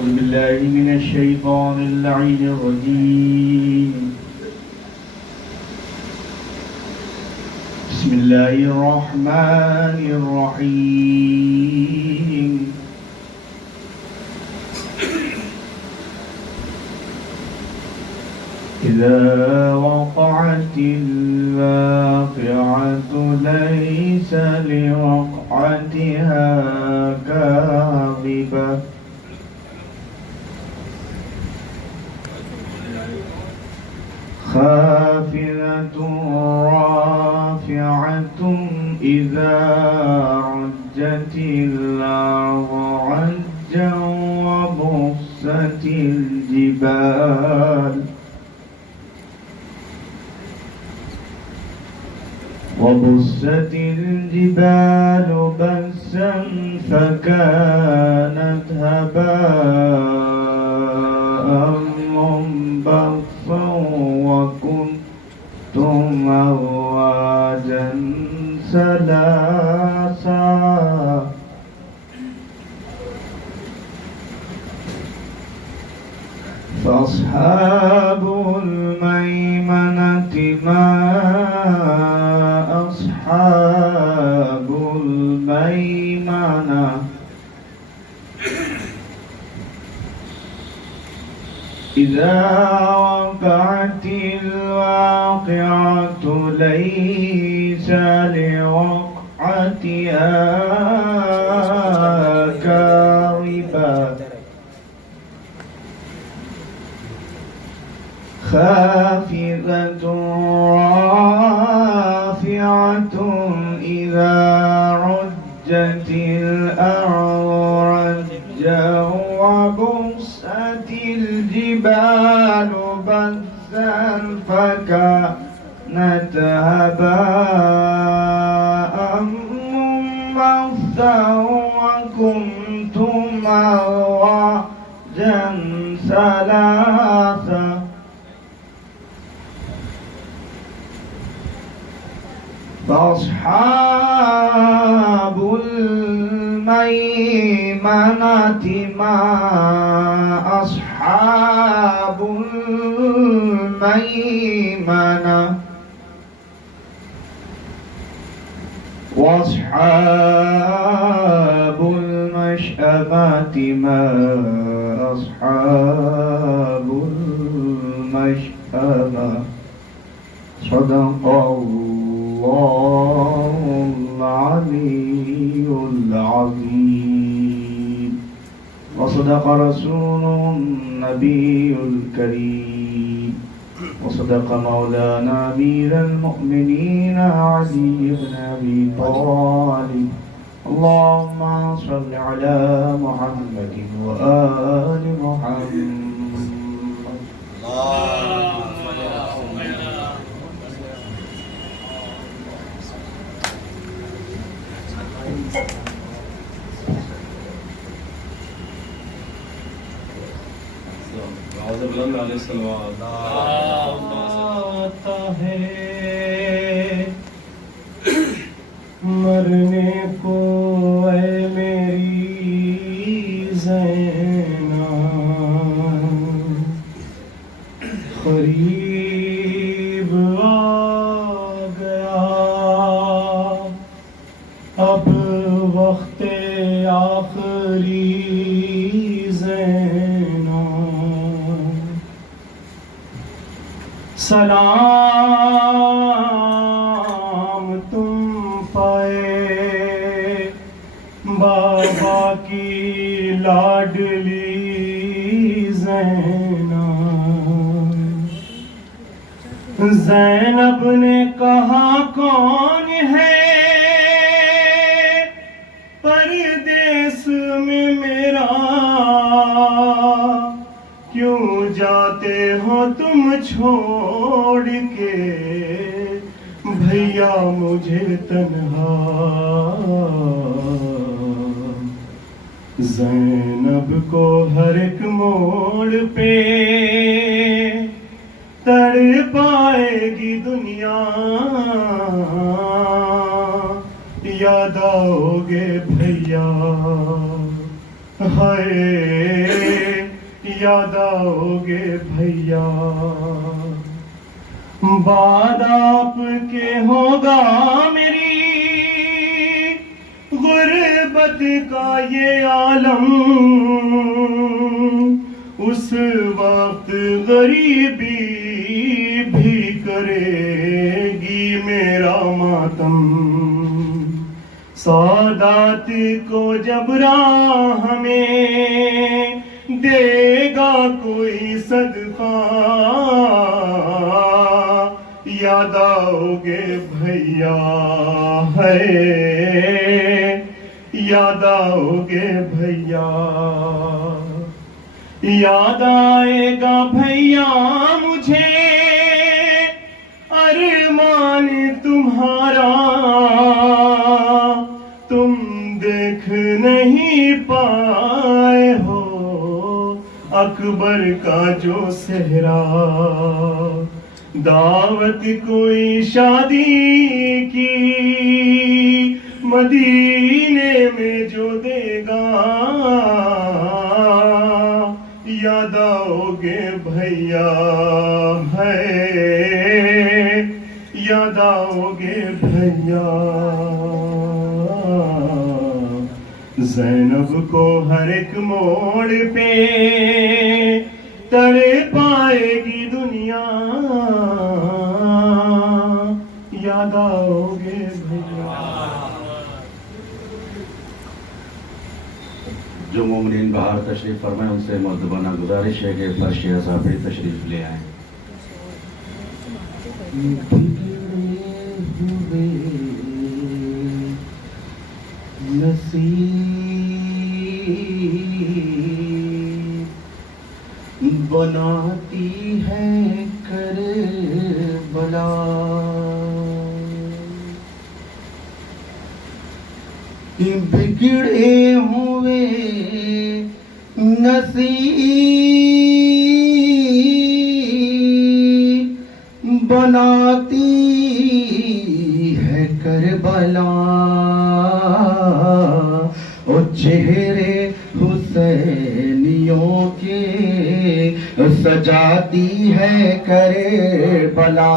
أعوذ بالله من الشيطان اللعين الرجيم. بسم الله الرحمن الرحيم. إذا وقعت الواقعة ليس لوقعتها كاذبة خافضة رافعة إذا رجت الأرض رجا وبست الجبال بسا فكانت هباء منبثا وكنتم أزواجا ثلاثا فأصحاب الميمنة ما أصحاب الميمنة إذا وقعت الواقعة ليس لوقعتها كاذبة خافضة رافعة إذا رجت الأرض رجا وبست الجبال بسا فكانت هباء منبثا وكنتم أزواجا ثلاثا فأصحاب الميمنة ما أصحاب الميمنة وأصحاب المشأمة ما أصحاب المشأمة صدق الله العلي العظيم وصدق رسوله النبي الكريم وصدق مولانا أمير المؤمنين علي بن أبي طالب اللهم صل على محمد وآل محمد مرنے کو اے میری زینب قریب آ گیا اب وقت آخری سلام تم پائے بابا کی لاڈلی زینب نے کہا کون ہے پردیس میں میرا کیوں جاتے ہو تم چھوڑ کے بھیا مجھے تنہا زینب کو ہر ایک موڑ پہ تڑپائے گی دنیا یاد آؤ گے بھیا ہائے یاد آؤ گے بھیا، بعد آپ کے ہوگا میری غربت کا یہ عالم، اس وقت غریبی بھی کرے گی میرا ماتم، سادات کو جب راہ میں دے گا کوئی صدقہ، یاد آؤ گے بھیا، ہے یاد آؤ گے بھیا، یاد آئے گا بھیا مجھے ارمان تمہارا، تم دیکھ نہیں پائے ہو اکبر کا جو صحرا، دعوت کوئی شادی کی مدینے میں جو دے گا، یاد آؤ گے بھیا، ہے یاد آؤ گے بھیا، زینب کو ہر ایک موڑ پہ تڑے پائے گی دنیا، یاد آؤ گے بھیا۔ جو مومنین باہر تشریف فرمائیں ان سے مؤدبانہ گزارش ہے کہ فرش اصحابی تشریف لے آئیں۔ بناتی ہے کربلا، بگڑے ہوئے نصیب بناتی ہے کربلا، اور چہرے حسینیوں کے سجاتی ہے کربلا،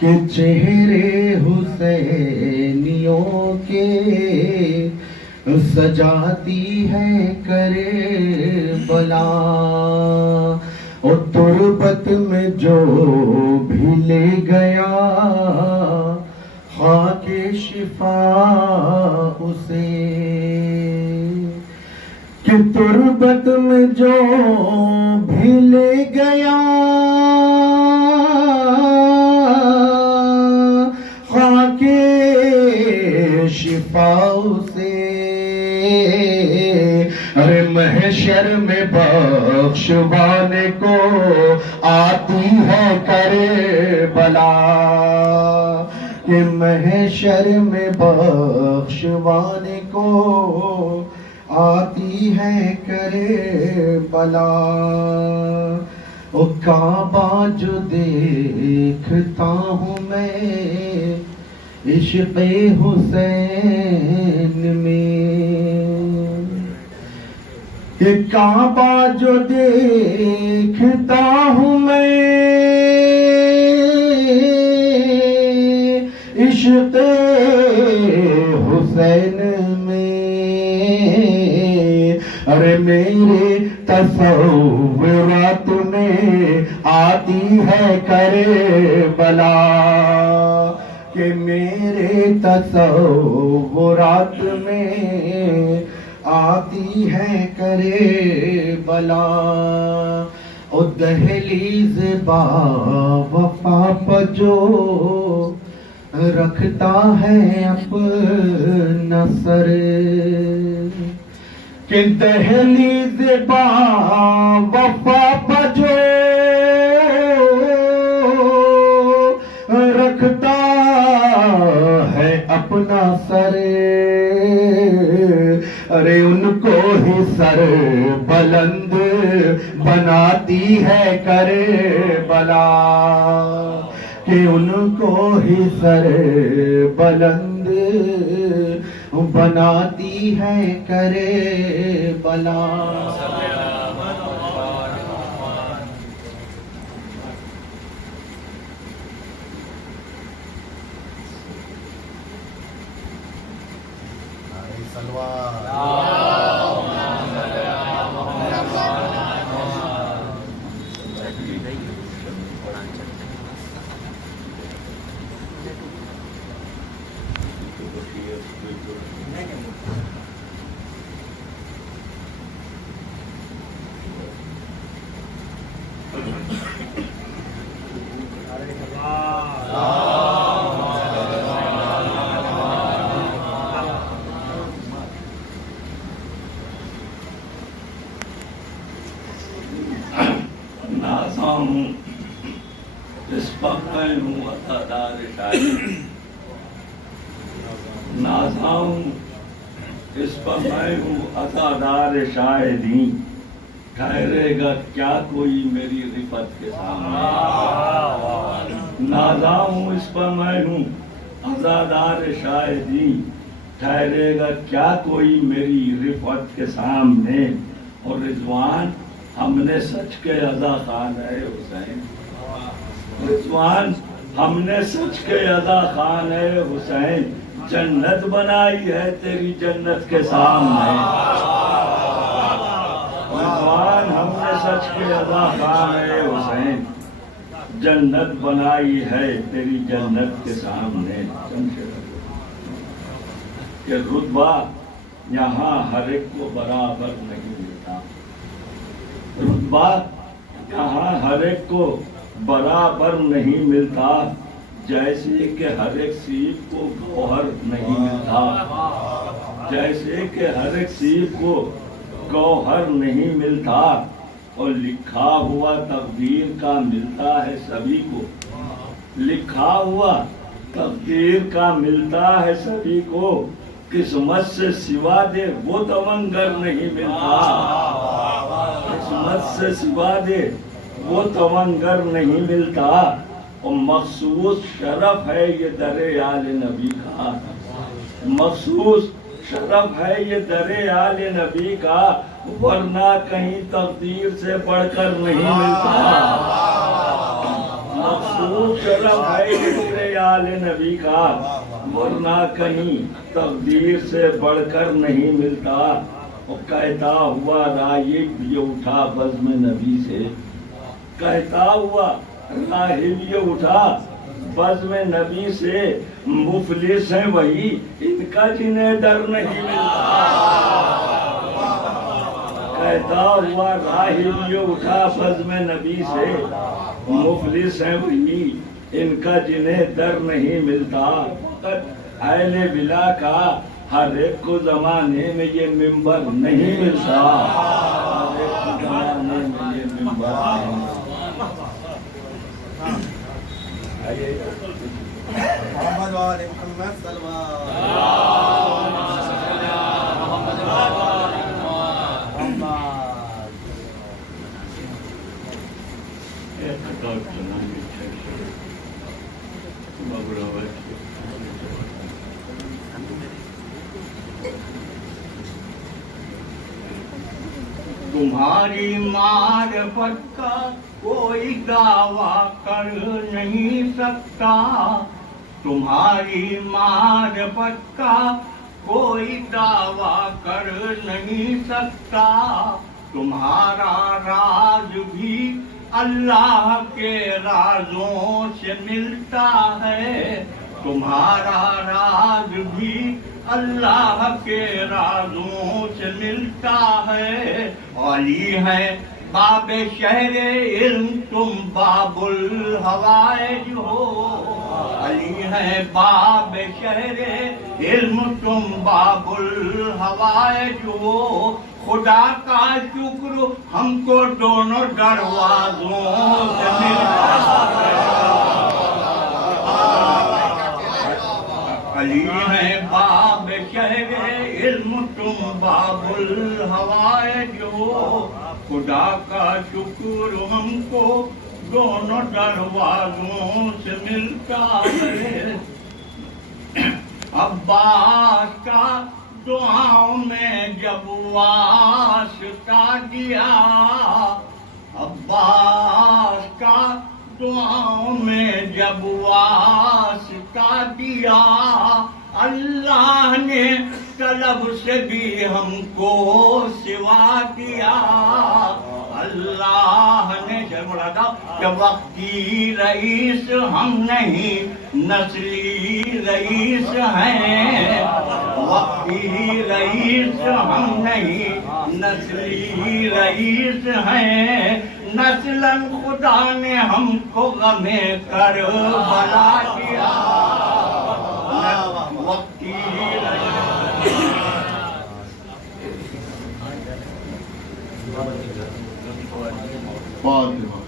کہ چہرے حسینیوں کے سجاتی ہے کربلا، اور تربت میں جو بھی لے گیا خاک شفا اسے، کہ تربت میں جو بھی لے گیا خاک شفا اسے، ارے محشر میں بخشوانے کو آتی ہے کربلا، کہ محشر میں بخشوانے کو آتی ہے کربلا، او کعبہ جو دیکھتا ہوں میں عشق حسین میں، کہ کعبہ جو دیکھتا ہوں میں عشق حسین میں، ارے میرے تصورات میں آتی ہے کربلا، کہ میرے تصورات میں آتی ہے کربلا، او دہلیز با وفا پر جو رکھتا ہے اپنا سر، کہ دہلیز با وفا پر جو رکھتا ہے اپنا سر، ارے ان کو ہی سر بلند بناتی ہے کربلا، کہ ان کو ہی سر بلند بناتی ہے کربلا۔ نازا ہوں اس پر میں ہوں عطادار شاعری، نازا ہوں اس پر میں ہوں عطادار شاہدی، ٹھہرے گا کیا کوئی میری رفت کے سامنے، نازا ہوں اس پر میں ہوں عطادار شاہدی، ٹھہرے گا کیا کوئی میری رفت کے سامنے، اور رضوان ہم نے سچ کے عزا خان ہے حسین، رضوان ہم نے سچ کے عزا خان ہے حسین، جنت بنائی ہے تیری جنت کے سامنے، رضوان ہم نے سچ کے عزا خان ہے حسین، جنت بنائی ہے تیری جنت کے سامنے، کہ رتبہ یہاں ہر ایک کو برابر نہیں ملتا، رتبہ یہاں ہر ایک کو برابر نہیں ملتا، جیسے کہ ہر ایک سیب کو گوہر نہیں ملتا، جیسے کہ ہر ایک سیب کو گوہر نہیں ملتا، اور لکھا ہوا تقدیر کا ملتا ہے سبھی کو، لکھا ہوا تقدیر کا ملتا ہے سبھی کو، قسمت سے سوا دے وہ تمنگر نہیں ملتا، قسمت سے سوا دے وہ تمنگر نہیں ملتا، اور مخصوص شرف ہے یہ در آل نبی کا، مخصوص شرف ہے یہ در آل نبی کا، ورنہ کہیں تقدیر سے بڑھ کر نہیں ملتا، مخصوص شرف ہے یہ در آل نبی کا، ورنہ کہیں تقدیر سے بڑھ کر نہیں ملتا، اور کہتا ہوا راہب یہ اٹھا بزم نبی سے، کہتا ہوا راہب یہ اٹھا بزم نبی سے، مفلس ہیں وہی ان کا جنہیں ڈر نہیں ملتا، کہتا ہوا راہب یہ اٹھا بزم نبی سے، مفلس ہیں وہی ان کا جنہیں در نہیں ملتا، فقط اہل بلا کا ہر ایک کو زمانے میں یہ منبر نہیں ملتا، ہر ایک کو زمانے میں یہ منبر نہیں ملتا۔ محمد وآل محمد صلی اللہ تمہاری معرفت کا کوئی دعویٰ کر نہیں سکتا، تمہاری معرفت کا کوئی دعویٰ کر نہیں سکتا، تمہارا راز بھی اللہ کے رازوں سے ملتا ہے، تمہارا راز بھی اللہ کے رازوں سے ملتا ہے، علی ہے باب شہر علم تم باب الحوائج ہو، علی ہے باب شہر علم تم باب الحوائج ہو، خدا کا شکر ہم کو دونوں دروازوں سے ملتا ہے، علی ہے باب شہر علم تم باب الحوائج ہو، خدا کا شکر ہم کو دونوں دروازوں سے ملتا ہے، عباس کا دعاؤں میں جب واسطہ دیا، عباس کا دعاؤں میں جب واسطہ دیا، اللہ نے طلب سے بھی ہم کو سوا کیا اللہ نے مرادہ کہ وقتی رئیس ہم نہیں نسلی رئیس ہیں وقتی رئیس ہم نہیں نسلی رئیس ہیں نسلاً خدا نے ہم کو غم کربلا دیا وقتی فاتحہ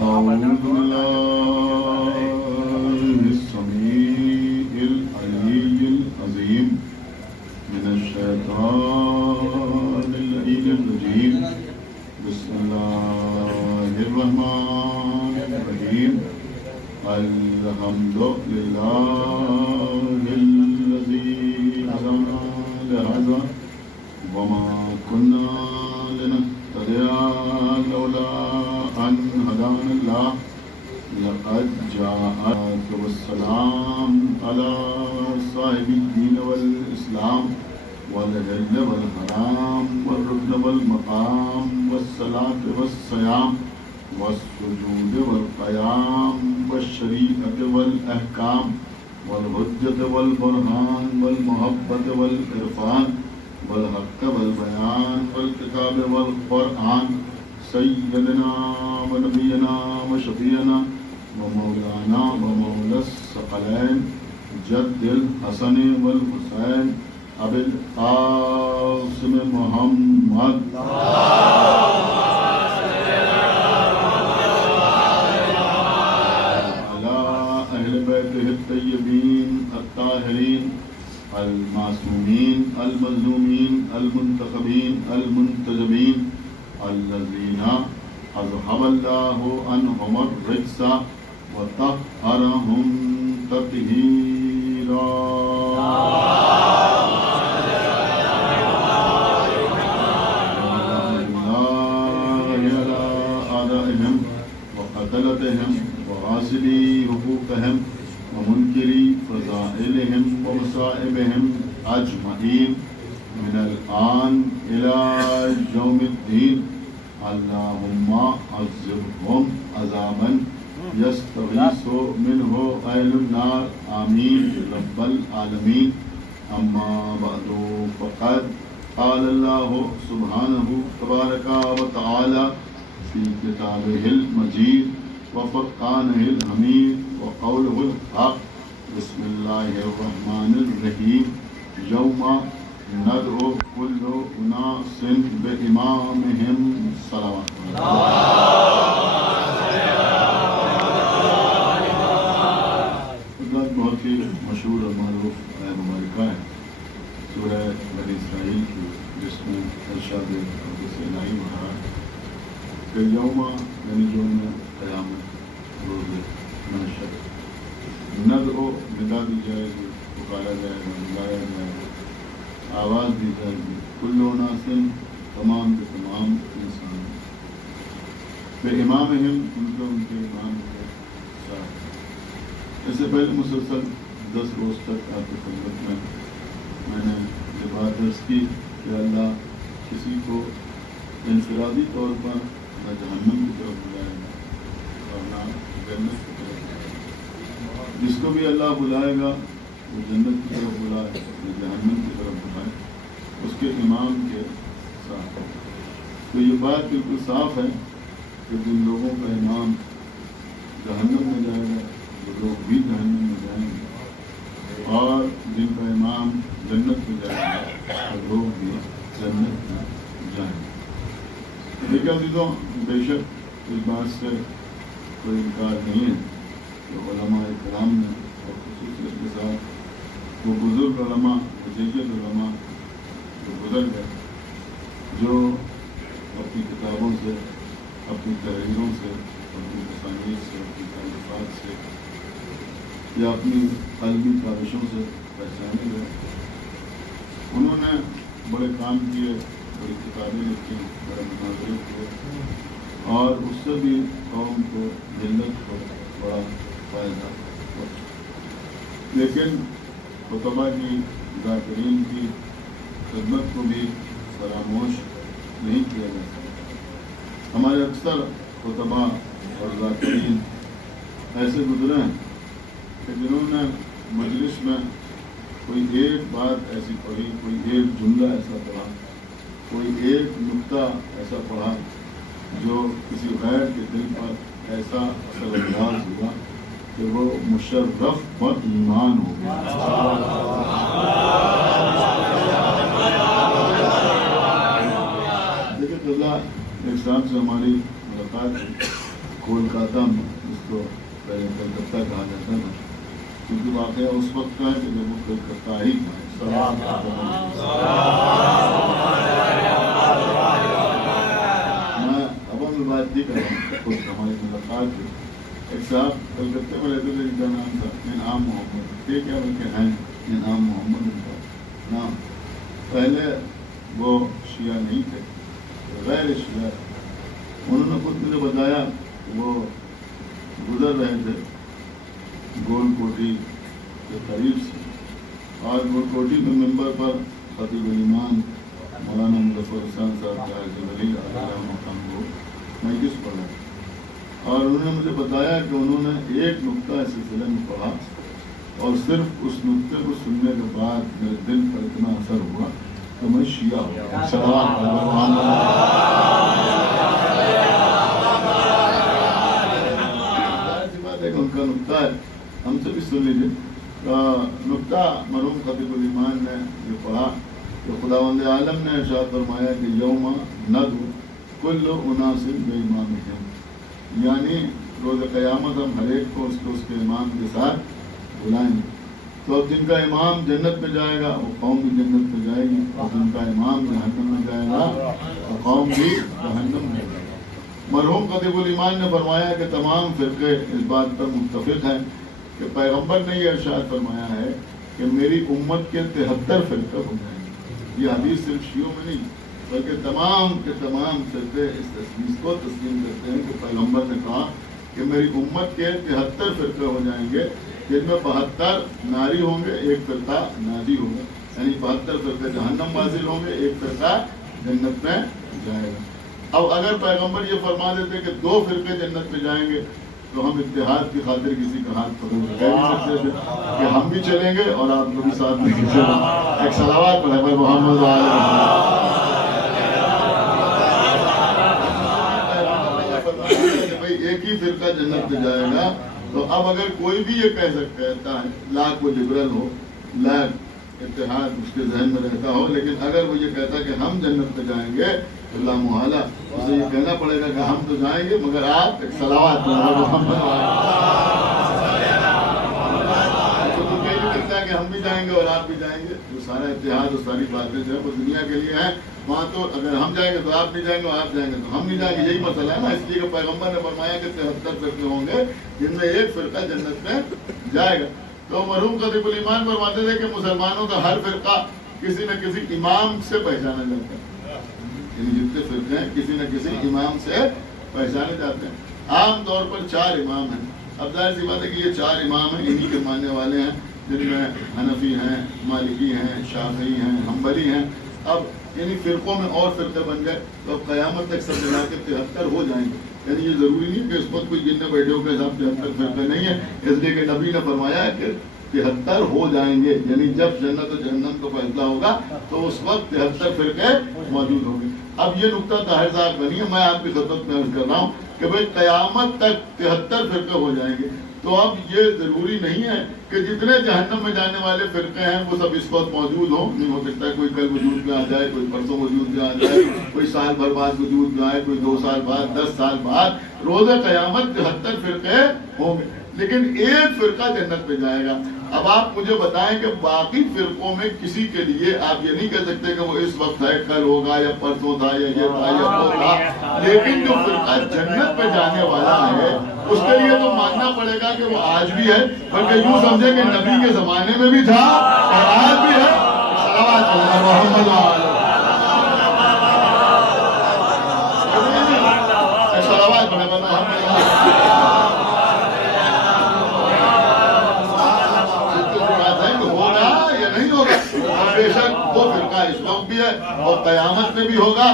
أعوذ بالله السميع العلي العظيم من الشيطان اللعين الرجيم بسم الله الرحمن الرحيم الحمد لله الذي هدانا لهذا وما كنا لنهتدي لولا أن هدانا الله لقد جاءت والسلام على صاحب الدين والإسلام والهل والحرام والركن والمقام والصلاة والصيام والسجود والقيام والشريعة والأحكام والحجة والبرهان والمحبة والعرفان والحق والبيان والكتاب والقرآن سيدنا ونبينا وشفيعنا ومولانا ومولى الثقلين جد الحسن والحسين أبي القاسم محمد على أهل بيته الطيبين الطاهرين المعصومين المظلومين المنتخبين المنتجبين الذين أذهب الله عنهم الرجس وطهرهم تطهيرا على أعدائهم وقتلتهم وغاسلي حقوقهم ومنكري فضائلهم ومصائبهم أجمعين من الآن إلى يوم الدين اللهم عذبهم عذابا يستغيث منه أهل النار آمين رب العالمين أما بعد فقد قال الله سبحانه تبارك وتعالى في كتابه المجيد وفرقانه الحميد وقوله الحق بسم الله الرحمن الرحيم يوم ندعو كل أناس بإمامهم صلوات بہت ہی مشہور اور معروف آیت مبارکہ ہے سورہ بنی اسرائیل کی جس میں ارشاد الہی ہوا کہ یوم یعنی یوم قیامت روز محشر ندعو ندا دی جائے گی پکارا جائے گا بلایا جائے گا آواز دی جائے گی کل ناسن تمام کے تمام انسان پہ امامہم ان کے امام کے ساتھ اس سے پہلے مسلسل 10 روز تک آپ کی خدمت میں نے یہ بات درج کی کہ اللہ کسی کو انفرادی طور پر نہ جہنم کی طرف بلائے گا اور نہ جنت کی طرف بلائے گا جس کو بھی اللہ بلائے گا وہ جنت کی طرف بلائے یا جہنم کی طرف بلائے اس کے امام کے ساتھ تو یہ بات بالکل صاف ہے کہ جن لوگوں کا امام جہنم میں جائے گا وہ لوگ بھی جہنم میں جائیں گے اور جن کا امام جنت میں جائے گا وہ لوگ بھی جنت میں جائیں گے لیکن عزیزوں بے شک اس بات سے کوئی انکار نہیں ہے کہ علماء کرام نے اور خصوصیت کے ساتھ وہ بزرگ علماء حجیت علماء جو گزر گئے جو اپنی کتابوں سے اپنی تحریروں سے اپنی تصانیف سے اپنی تعلیفات سے یا اپنی قلبی کاوشوں سے پہچانے گئے. انہوں نے بڑے کام کیے، بڑی کتابیں لکھی، بڑے مناظرے کیے، اور اس سے بھی قوم کو ملت کو بڑا فائدہ پہنچا. لیکن خطبہ کی ذاکرین کی خدمت کو بھی فراموش نہیں کیا جا سکتا. ہمارے اکثر خطبہ اور ذاکرین ایسے گزرے ہیں کہ جنہوں نے مجلس میں کوئی ایک بات ایسی پڑھی، کوئی ایک جملہ ایسا پڑھا، کوئی ایک نکتہ ایسا پڑھا جو کسی غیر کے دل پر ایسا اثر انداز ہوا کہ وہ مشرف و ایمان ہو گیا. دیکھیں قضا ایک صاحب سے ہماری ملاقات کولکاتہ میں، جس کو پہلے کلکتہ کہا جاتا تھا، کیونکہ واقعہ اس وقت کا ہے کہ جب وہ کلکتہ ہی کا ہے. میں اب میں بات نہیں کر رہا ہوں، خود ہماری ملاقات کی. ایک صاحب کلکتے میں رہتے تھے، جن کا نام تھا انعام محمد. یہ کیا بلکہ ہیں انعام محمد ان کا نام. پہلے وہ شیعہ نہیں تھے، غیر شیعہ. انہوں نے خود مجھے بتایا وہ گزر رہے تھے گول کوٹھی کے قریب سے، اور گول کوٹھی کے ممبر پر خطیب الایمان مولانا مظفر حسین صاحب محدث پڑھا، اور انہوں نے مجھے بتایا کہ انہوں نے ایک نکتہ اس سلسلے میں پڑھا، اور صرف اس نکتے کو سننے کے بعد میرے دل پر اتنا اثر ہوا کہ میں شیعہ ہو گیا. ان کا نکتہ ہے، ہم سے بھی سن لیجیے. نکتہ مرحوم خطیب الایمان نے یہ پڑھا کہ خداوند عالم نے ارشاد فرمایا کہ یوم ندعو کل اناس بامامہم، یعنی روز قیامت ہم ہر ایک کو اس کے امام کے ساتھ بلائیں گے. تو اب جن کا امام جنت میں جائے گا وہ قوم بھی جنت میں جائے گی، اور جن کا امام جہنم میں جائے گا وہ قوم بھی جہنم میں جائے گا. مرحوم خطیب الایمان نے فرمایا کہ تمام فرقے اس بات پر متفق ہیں کہ پیغمبر نے یہ ارشاد فرمایا ہے کہ میری امت کے 73 فرقے ہو جائیں گے. یہ حدیث صرف شیعوں میں نہیں بلکہ تمام کے تمام فرقے اس کو تسلیم کرتے ہیں کہ پیغمبر نے کہا کہ میری امت کے 73 فرقے ہو جائیں گے، جن میں 72 ناری ہوں گے، ایک فرقہ ناجی ہوگا. یعنی 72 فرقے جہنم واصل ہوں گے، ایک فرقہ جنت میں جائے گا. اب اگر پیغمبر یہ فرما دیتے کہ 2 فرقے جنت میں جائیں گے تو ہم اتحاد کی خاطر کسی کا ہاتھ پکڑ کہہ نہیں سکتے تھے کہ ہم بھی چلیں گے اور آپ کو بھی ساتھ میں کھینچیں گے. ایک صلوات پڑھیں بھائی محمد بھائی ایک ہی فرقہ جنت میں جائے گا. تو اب اگر کوئی بھی یہ کہہ سکتا ہے، لاکھ وہ لبرل ہو، لاکھ اتحاد اس کے ذہن میں رہتا ہو، لیکن اگر وہ یہ کہتا ہے کہ ہم جنت میں جائیں گے تو لا محالہ اسے یہ کہنا پڑے گا کہ ہم تو جائیں گے مگر آپ ایک صلوات کہ ہم بھی جائیں گے اور آپ بھی جائیں گے. جو سارا اتحاد اور ساری باتیں جو ہے وہ دنیا کے لیے ہیں. وہاں تو اگر ہم جائیں گے تو آپ بھی جائیں گے اور آپ جائیں گے تو ہم نہیں جائیں گے. یہی مسئلہ ہے نا. اس لیے کہ پیغمبر نے فرمایا کہ 73 فرقے ہوں گے جن میں ایک فرقہ جنت میں جائے گا. تو مرحوم خطیب الایمان فرماتے تھے کہ مسلمانوں کا ہر فرقہ کسی نہ کسی امام سے پہچانا جاتا ہے. یعنی جتنے فرقے ہیں کسی نہ کسی امام سے پہچانے جاتے ہیں. عام طور پر 4 امام ہیں. اب ظاہر سی بات ہے کہ یہ 4 امام ہیں، انہی کے ماننے والے ہیں، جن میں حنفی ہیں، مالکی ہیں، شافعی ہیں، حنبلی ہیں. اب انہی فرقوں میں اور فرقے بن گئے تو اب قیامت تک سب ملا کے 73 ہو جائیں گے. یعنی یہ ضروری نہیں کہ اس وقت کوئی گننے بیٹھے ہو کے حساب 73 فرقے نہیں ہے. اس لیے کہ نبی نے فرمایا ہے کہ 73 ہو جائیں گے. یعنی جب جنت و جہنم کا فیصلہ ہوگا تو اس وقت 73 فرقے موجود ہوں گے. اب یہ نقطہ طاہر صاحب کا نہیں ہے، میں آپ کی خدمت میں عرض کر رہا ہوں کہ بھائی قیامت تک 73 فرقے ہو جائیں گے. تو اب یہ ضروری نہیں ہے کہ جتنے جہنم میں جانے والے فرقے ہیں وہ سب اس وقت موجود ہوں. نہیں ہو سکتا ہے کوئی کل وجود میں آ جائے، کوئی پرسوں وجود میں آ جائے، کوئی سال بھر بعد وجود میں آئے، کوئی 2 سال بعد، 10 سال بعد. روز قیامت 73 فرقے ہوں گے لیکن ایک فرقہ جنت میں جائے گا. اب آپ مجھے بتائیں کہ باقی فرقوں میں کسی کے لیے آپ یہ نہیں کہہ سکتے کہ وہ اس وقت ہے، کل ہوگا، یا پرسوں تھا، یا یہ تھا، یا وہ تھا، لیکن جو فرقہ جنت پہ جانے والا ہے اس کے لیے تو ماننا پڑے گا کہ وہ آج بھی ہے، بلکہ یوں سمجھے کہ نبی کے زمانے میں بھی تھا اور آج بھی ہے۔ صلوات علی محمد صلوات علی محمد۔ بے شک وہ فرقہ اس وقت بھی ہے اور قیامت میں بھی ہوگا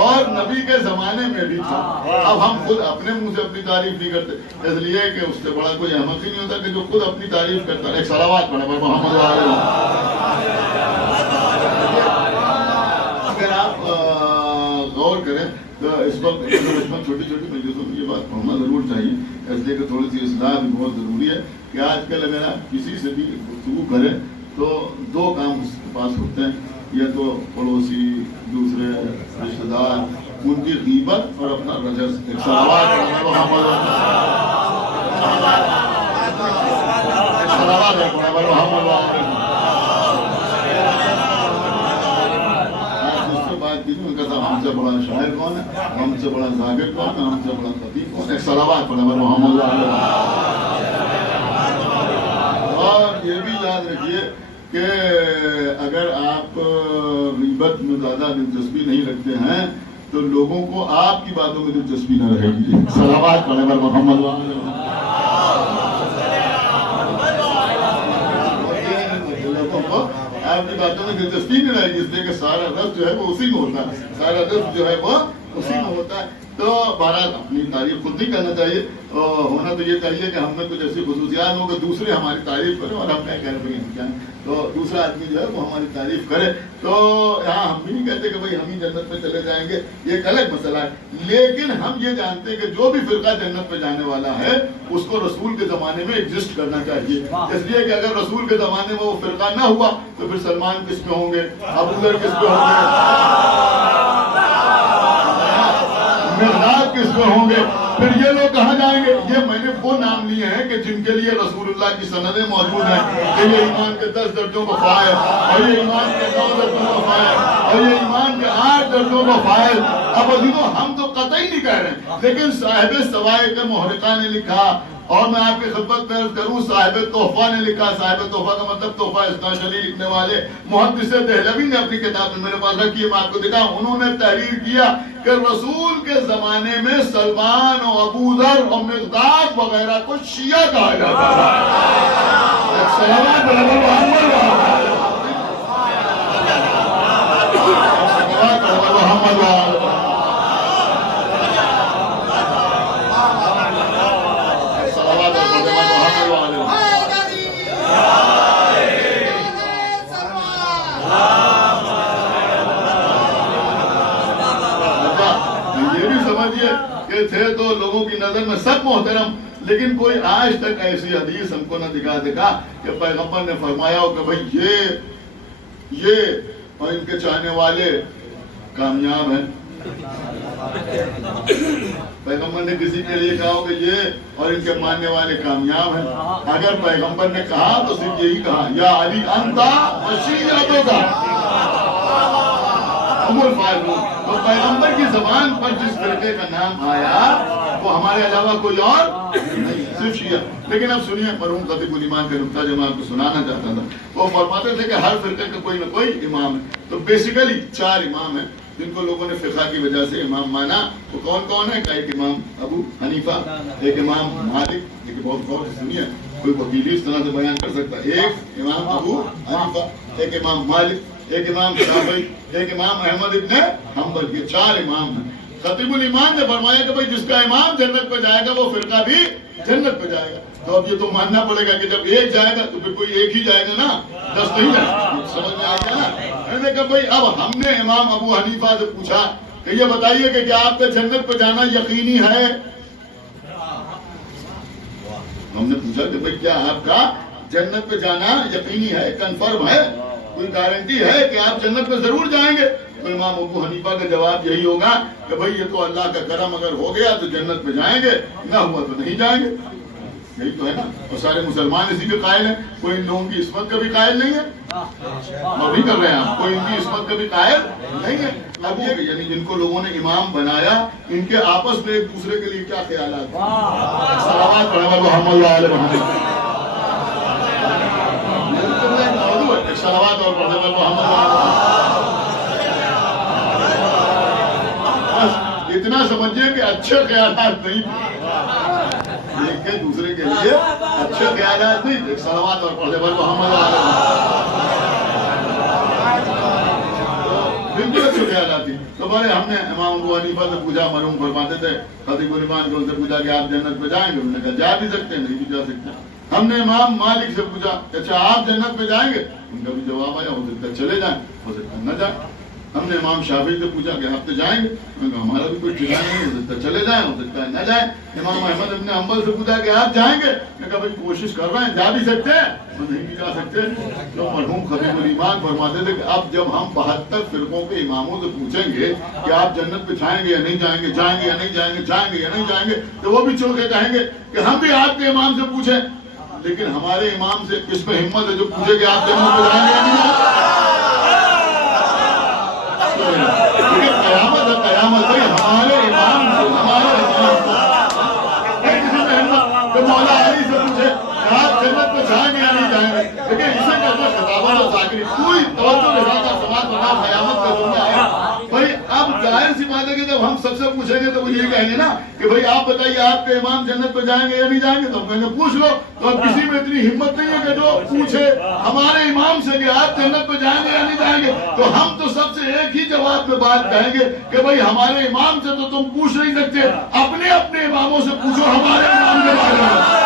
اور نبی کے زمانے میں بھی تھا۔ اب ہم خود اپنے منہ سے اپنی تعریف نہیں کرتے، اس لیے کہ اس سے بڑا کوئی احمد ہی نہیں ہوتا کہ جو خود اپنی تعریف کرتا ہے۔ ایک صلوات پڑھے پر محمد علیہ۔ اگر آپ غور کریں تو اس وقت چھوٹی چھوٹی مجلسوں میں یہ بات ہونا ضرور چاہیے، اس لیے کہ تھوڑی سی اصلاح بھی بہت ضروری ہے کہ آج کل اگر آپ کسی سے بھی گفتگو کریں تو دو کام اس کے پاس ہوتے ہیں، یا تو پڑوسی، دوسرے رشتہ دار، ان کی غیبت اور اپنا رجس۔ ایک صلوات ہے محمد دوسرے بات کی ان کا صاحب ہم سے بڑا شاعر کون ہے، ہم سے بڑا ذاکر کون ہے، ہم سے بڑا خطیب کون ہے۔ ایک صلوات پڑھے محمد۔ اور یہ بھی یاد رکھیے کہ اگر آپ غیبت میں زیادہ دلچسپی نہیں رکھتے ہیں تو لوگوں کو آپ کی باتوں میں دلچسپی نہ رہے گی۔ صلوات پڑھے پر محمد۔ لوگوں کو آپ کی باتوں میں دلچسپی نہیں رہے گی، اس لیے کہ سارا رس جو ہے وہ اسی میں ہوتا ہے، سارا رس جو ہے وہ اسی میں ہوتا ہے۔ تو بہرحال اپنی تعریف خود نہیں کرنا چاہیے، ہونا تو یہ چاہیے کہ ہم میں کچھ ایسی خصوصیات ہوں کہ دوسرے ہماری تعریف کریں اور ہم کیا کہہ رہے ہیں تو دوسرا آدمی جو ہے وہ ہماری تعریف کرے۔ تو یہاں ہم بھی نہیں کہتے کہ بھائی ہم ہی جنت میں چلے جائیں گے، یہ ایک الگ مسئلہ ہے، لیکن ہم یہ جانتے ہیں کہ جو بھی فرقہ جنت پہ جانے والا ہے اس کو رسول کے زمانے میں ایگزسٹ کرنا چاہیے، اس لیے کہ اگر رسول کے زمانے میں وہ فرقہ نہ ہوا تو پھر سلمان کس پہ ہوں گے، ابو ذر کس پہ ہوں گے، مقداد کس پہ ہوں گے، پھر یہ لوگ کہاں جائیں گے؟ یہ میں نے وہ نام لیے ہیں کہ جن کے لیے رسول اللہ کی سندیں موجود ہیں کہ یہ ایمان کے 10 درجوں کو فائز، اور یہ ایمان کے 9 درجوں کو فائز، اور یہ ایمان کے 8 درجوں کو فائز۔ اب عزیزو ہم تو قطعی نہیں کہہ رہے ہیں، لیکن صاحب سوائق محرقہ نے لکھا، اور میں آپ کی خدمت میں عرض کروں صاحب تحفہ نے لکھا، صاحب تحفہ کا مطلب تحفہ استاشلی لکھنے والے محدث دہلوی نے اپنی کتاب میں میرے پاس رکھی ہے، میں آپ کو دکھاؤں، انہوں نے تحریر کیا کہ رسول کے زمانے میں سلمان اور ابو ذر اور مقداد وغیرہ کو شیعہ کہا جاتا ہے۔ صلوات علی محمد۔ تھے تو لوگوں کی نظر میں سب محترم، لیکن کوئی آج تک ایسی حدیث ہم کو نہ دکھا کہ پیغمبر نے فرمایا ہو کہ بھئی یہ اور ان کے چاہنے والے کامیاب ہیں۔ پیغمبر نے کسی کے لیے کہا ہو کہ یہ اور ان کے ماننے والے کامیاب ہیں؟ اگر پیغمبر نے کہا تو صرف یہی کہا، یا علی انتا وشیعتو کا تو پیغمبر کی زبان پر جس فرقے کا نام آیا وہ ہمارے علاوہ کوئی اور نہیں، صرف شیعہ۔ لیکن اب سنیے مرحوم خطیب الایمان کا نکتہ جو میں آپ کو سنانا چاہتا تھا، وہ فرماتے تھے کہ ہر فرقے کا کوئی نہ کوئی امام ہے، تو بیسیکلی 4 امام ہیں جن کو لوگوں نے فقہ کی وجہ سے امام مانا۔ وہ کون کون ہے؟ ایک امام ابو حنیفہ، ایک امام مالک، ایک بہت غور سے سنیے، کوئی وکیلی اس طرح سے بیان کر سکتا ہے، ایک امام ابو حنیفہ، ایک امام مالک، ایک امام شافعی، ایک امام احمد ابن حنبل، یہ 4 امام ہیں۔ خطیب الایمان نے فرمایا کہ بھئی جس کا امام جنت پہ جائے گا وہ فرقہ بھی جنت پہ جائے گا۔ تو اب یہ تو ماننا پڑے گا کہ جب ایک جائے گا تو پھر کوئی ایک ہی جائے گا نا، 10 نہیں جائے گا، سمجھ میں آئے گا نا۔ میں نے کہا بھئی اب ہم نے امام ابو حنیفہ سے پوچھا کہ یہ بتائیے کہ کیا آپ کا جنت پہ جانا یقینی ہے؟ ہم نے پوچھا کہ بھئی کیا آپ کا جنت پہ جانا یقینی ہے، کنفرم ہے، کوئی گارنٹی ہے کہ آپ جنت میں ضرور جائیں گے؟ تو امام ابو حنیفہ کا جواب یہی ہوگا کہ بھئی یہ تو اللہ کا کرم، اگر ہو گیا تو جنت میں جائیں گے، نہ ہوا تو نہیں جائیں گے۔ یہی تو ہے نا. اور سارے مسلمان اسی کے قائل ہیں. کوئی ان لوگوں کی عصمت کا بھی قائل نہیں ہے اور نہیں کر رہے ہیں آپ. کوئی ان کی عصمت کا بھی قائل نہیں ہے. اب یہ یعنی جن کو لوگوں نے امام بنایا ان کے آپس میں ایک دوسرے کے لیے کیا خیالات ہیں. صلوات پڑھیں محمد علیہ محمد. صلوات اور پڑھیں محمد. بس اتنا سمجھیے کہ اچھے خیالات نہیں تھے. ایک کے دوسرے کے لیے اچھے خیالات نہیں تھے. صلوات اور پڑھیں محمد علیہ. بالکل اچھے خیالات تھی. تو بڑے ہم نے امام ابو حنیفہ سے پوچھا, مرحوم فرماتے تھے خطیب الایمان کو, ان سے پوچھا کہ آپ جنت پہ جائیں گے؟ انہوں نے کہا جا بھی سکتے ہیں, نہیں بھی جا سکتے. ہم نے امام مالک سے پوچھا اچھا آپ جنت پہ جائیں گے؟ ان کا بھی جواب آیا ہو سکتا ہے چلے جائیں, ہو سکتا ہے نہ جائیں. ہم نے امام شافعی سے پوچھا کہ آپ تو جائیں گے؟ انہوں نے کہا ہمارا بھی کوئی ٹھکانا نہیں, ہو سکتا ہے چلے جائیں, ہو سکتا ہے نہ جائیں. امام احمد ابن حنبل سے پوچھا کہ آپ جائیں گے؟ انہوں نے کہا بھائی کوشش کر رہے ہیں, جا بھی سکتے ہیں اور نہیں بھی جا سکتے. تو مرحوم خطیب الایمان فرماتے تھے کہ اب جب ہم 72 فرقوں کے اماموں سے پوچھیں گے کہ آپ جنت پہ جائیں گے یا نہیں جائیں گے, جائیں گے یا نہیں جائیں گے, جائیں گے یا نہیں جائیں گے, تو وہ بھی چل کے کہیں گے کہ ہم بھی آپ کے امام سے پوچھیں. لیکن ہمارے امام سے کس میں ہمت ہے جو پوچھے کہ آپ جنت پہ جائیں گے یا نہیں جائیں گے؟ قیامت ہے, قیامت ہے. ہمارے امام سے کسی میں ہمت جو مولا علی سے پوچھے کہ آپ جنت پہ جائیں گے یا نہیں جائیں گے. لیکن اسے کہتے ہیں خطابت و ذاکری. کوئی توجہ کے ساتھ سماعت فرما, قیامت کا جملہ آیا. بھائی اب ظاہر سی بات ہے کہ جب ہم سب سے پوچھیں گے تو وہ یہی کہیں گے نا کہ بھائی آپ بتائیے آپ کے امام جنت پہ جائیں گے یا نہیں جائیں گے؟ تو ہم کہیں گے پوچھ لو. تو اب کسی میں اتنی ہمت نہیں ہے کہ جو پوچھے ہمارے امام سے کہ آپ جنت پہ جائیں گے یا نہیں جائیں گے. تو ہم تو سب سے ایک ہی جواب میں بات کہیں گے کہ بھائی ہمارے امام سے تو تم پوچھ نہیں سکتے, اپنے اپنے اماموں سے پوچھو ہمارے امام کے بارے میں.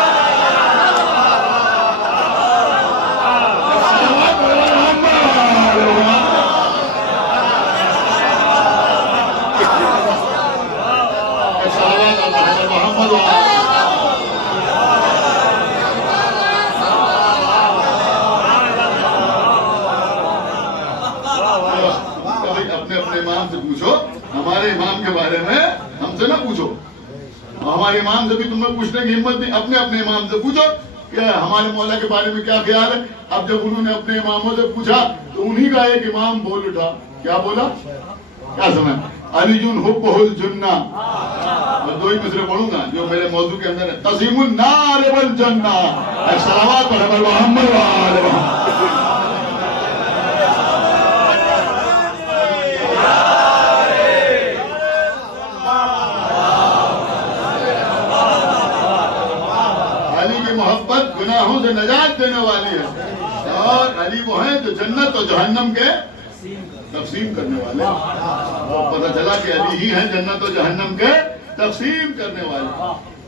ہمارے امام کے بارے میں ہم سے نہ پوچھو. ہمارے امام سے بھی تمہیں پوچھنے کی ہمت نہیں, اپنے اپنے امام سے پوچھو کہ ہمارے مولا کے بارے میں کیا خیال ہے. اب جب انہوں نے اپنے اماموں سے پوچھا تو انہی کا ایک امام بول اٹھا, کیا بولا, کیا سمجھ, علی جن حبہ الجنہ. میں 2 ہی مصرے پڑھوں گا جو میرے موضوع کے اندر ہے. قسیم النار والجنہ. صلوات پڑھیں محمد وآل محمد. گناہوں سے نجات دینے والی ہے, اور علی وہ ہیں جو جنت اور جہنم کے تقسیم کرنے والے. پتہ چلا کہ علی ہی ہیں جنت اور جہنم کے تقسیم کرنے والے,